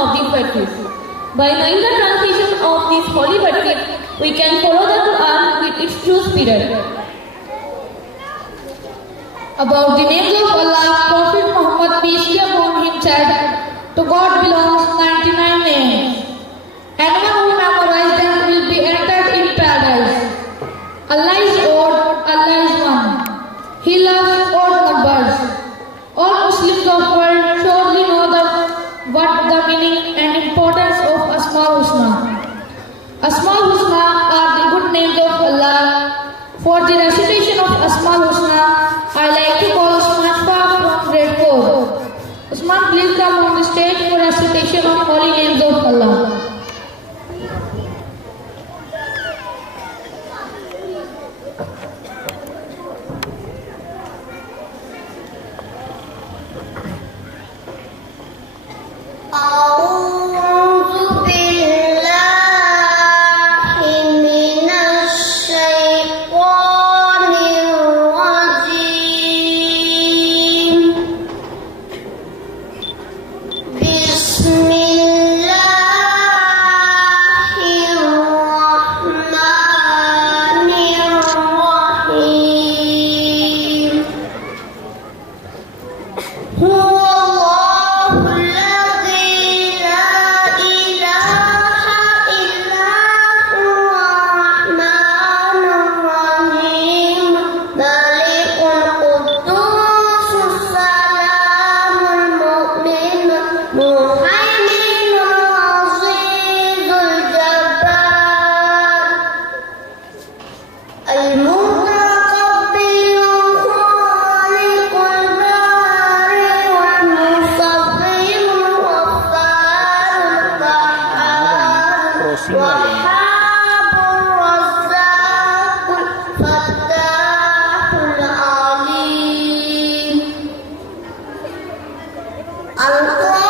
of the verses. By knowing the translation of these holy verses, we can follow the Quran with its true spirit. About the names of Allah, Prophet Muhammad, peace be upon him, said, "To God belongs 99 names, and one who memorizes them will be entered in paradise. Allah is odd, Allah is one. He loves odd numbers. All Muslims of the world surely know what the meaning and importance of Asmaul Husna. Asmaul Husna are the good names of Allah. For the recitation of Asmaul Husna, I like to call Usman from grade 4. Usman, please come on the stage for recitation of holy names of Allah. Allah